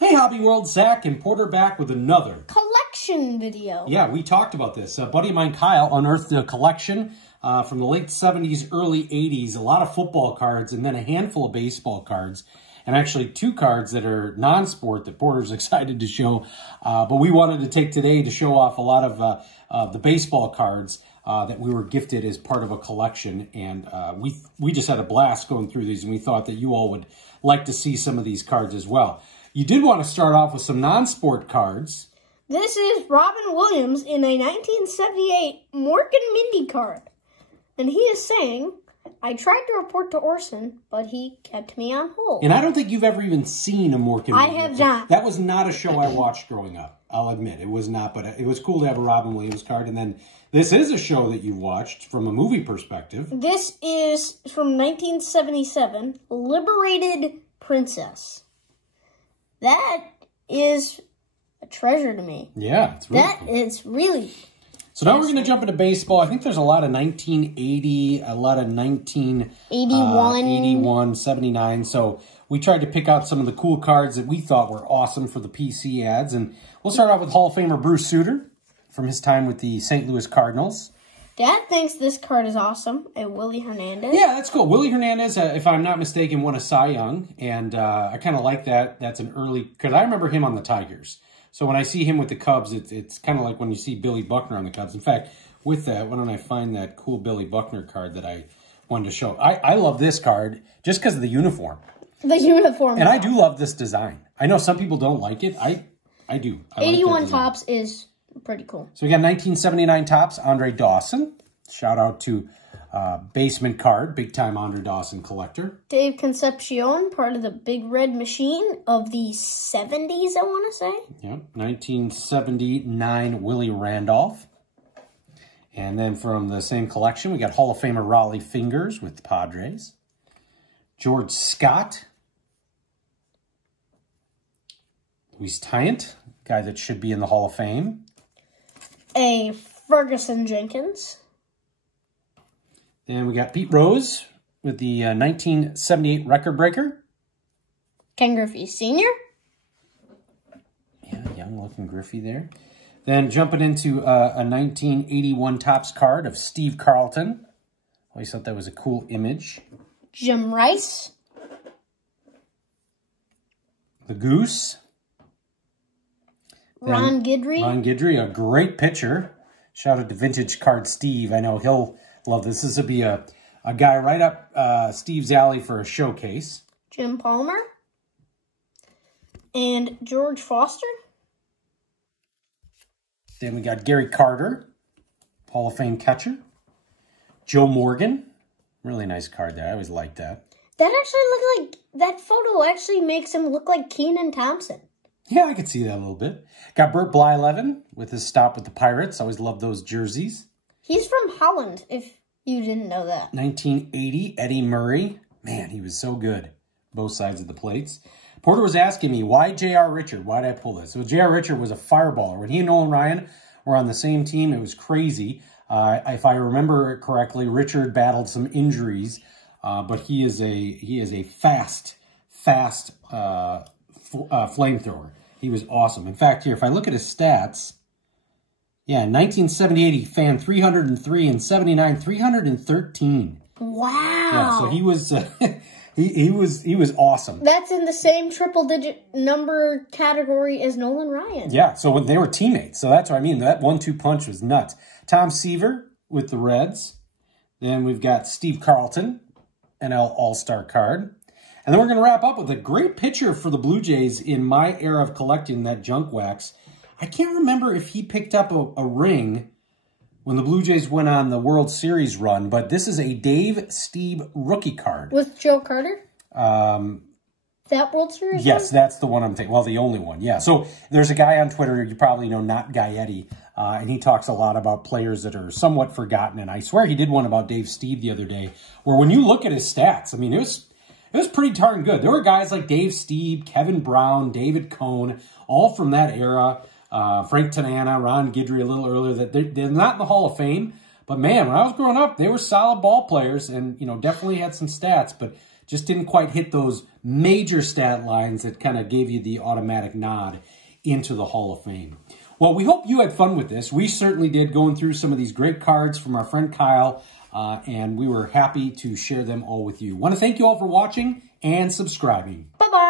Hey Hobby World, Zach and Porter back with another collection video. Yeah, we talked about this. A buddy of mine, Kyle, unearthed a collection from the late 70s, early 80s. A lot of football cards and then a handful of baseball cards. And actually 2 cards that are non-sport that Porter's excited to show. But we wanted to take today to show off a lot of the baseball cards that we were gifted as part of a collection. And we just had a blast going through these, and we thought that you all would like to see some of these cards as well. You did want to start off with some non-sport cards. This is Robin Williams in a 1978 Mork and Mindy card. And he is saying, I tried to report to Orson, but he kept me on hold. And I don't think you've ever even seen a Mork and Mindy. I have not. That was not a show I watched growing up. I'll admit, it was not, but it was cool to have a Robin Williams card. And then this is a show that you watched from a movie perspective. This is from 1977, Liberated Princess. That is a treasure to me. Yeah, it's really cool. Is really. So now we're going to jump into baseball. I think there's a lot of 1980, a lot of 81, 79. So we tried to pick out some of the cool cards that we thought were awesome for the PC ads. And we'll start off with Hall of Famer Bruce Sutter from his time with the St. Louis Cardinals. Dad thinks this card is awesome. A Willie Hernandez. Yeah, that's cool. Willie Hernandez, if I'm not mistaken, won a Cy Young. And I kind of like that. That's an early, because I remember him on the Tigers. So when I see him with the Cubs, it's kind of like when you see Billy Buckner on the Cubs. In fact, with that, why don't I find that cool Billy Buckner card that I wanted to show. I love this card just because of the uniform. The uniform. And I do love this design. I know some people don't like it. I do. I 81 Topps is pretty cool. So we got 1979 Topps, Andre Dawson. Shout out to Basement Card, big-time Andre Dawson collector. Dave Concepcion, part of the Big Red Machine of the 70s, I want to say. Yep, 1979 Willie Randolph. And then from the same collection, we got Hall of Famer Raleigh Fingers with the Padres. George Scott. Luis Tyant, guy that should be in the Hall of Fame. A Ferguson Jenkins. And we got Pete Rose with the 1978 Record Breaker. Ken Griffey Sr. Yeah, young-looking Griffey there. Then jumping into a 1981 Topps card of Steve Carlton. Always thought that was a cool image. Jim Rice. The Goose. Ron Guidry. Ron Guidry, a great pitcher. Shout out to Vintage Card Steve. I know he'll love this. This will be a guy right up Steve's alley for a showcase. Jim Palmer. And George Foster. Then we got Gary Carter, Hall of Fame catcher. Joe Morgan. Really nice card there. I always liked that. That actually looked like, that photo actually makes him look like Keenan Thompson. Yeah, I could see that a little bit. Got Bert Blyleven with his stop with the Pirates. Always loved those jerseys. He's from Holland, if you didn't know that. 1980, Eddie Murray. Man, he was so good. Both sides of the plates. Porter was asking me, why J.R. Richard? Why did I pull this? So J.R. Richard was a fireballer. When he and Nolan Ryan were on the same team, it was crazy. If I remember it correctly, Richard battled some injuries, but he is a fast flamethrower. He was awesome. In fact, here, if I look at his stats, yeah, in 1978, he fanned 303, and 79, 313. Wow. Yeah, so he was he was awesome. That's in the same triple-digit number category as Nolan Ryan. Yeah, so when they were teammates. So that's what I mean. That 1-2 punch was nuts. Tom Seaver with the Reds. Then we've got Steve Carlton, NL All-Star card. And then we're going to wrap up with a great pitcher for the Blue Jays in my era of collecting, that junk wax. I can't remember if he picked up a ring when the Blue Jays went on the World Series run, but this is a Dave Stieb rookie card. With Joe Carter? That World Series Yes, run? that's the one I'm thinking. Well, the only one, yeah. So there's a guy on Twitter, you probably know, Not Gaetti, and he talks a lot about players that are somewhat forgotten. And I swear he did one about Dave Stieb the other day, where when you look at his stats, I mean, it was pretty darn good. There were guys like Dave Stieb, Kevin Brown, David Cohn, all from that era. Frank Tanana, Ron Guidry a little earlier. That they're not in the Hall of Fame, but man, when I was growing up, they were solid ball players, and definitely had some stats. But just didn't quite hit those major stat lines that kind of gave you the automatic nod into the Hall of Fame. Well, we hope you had fun with this. We certainly did, going through some of these great cards from our friend Kyle, and we were happy to share them all with you. Want to thank you all for watching and subscribing. Bye-bye.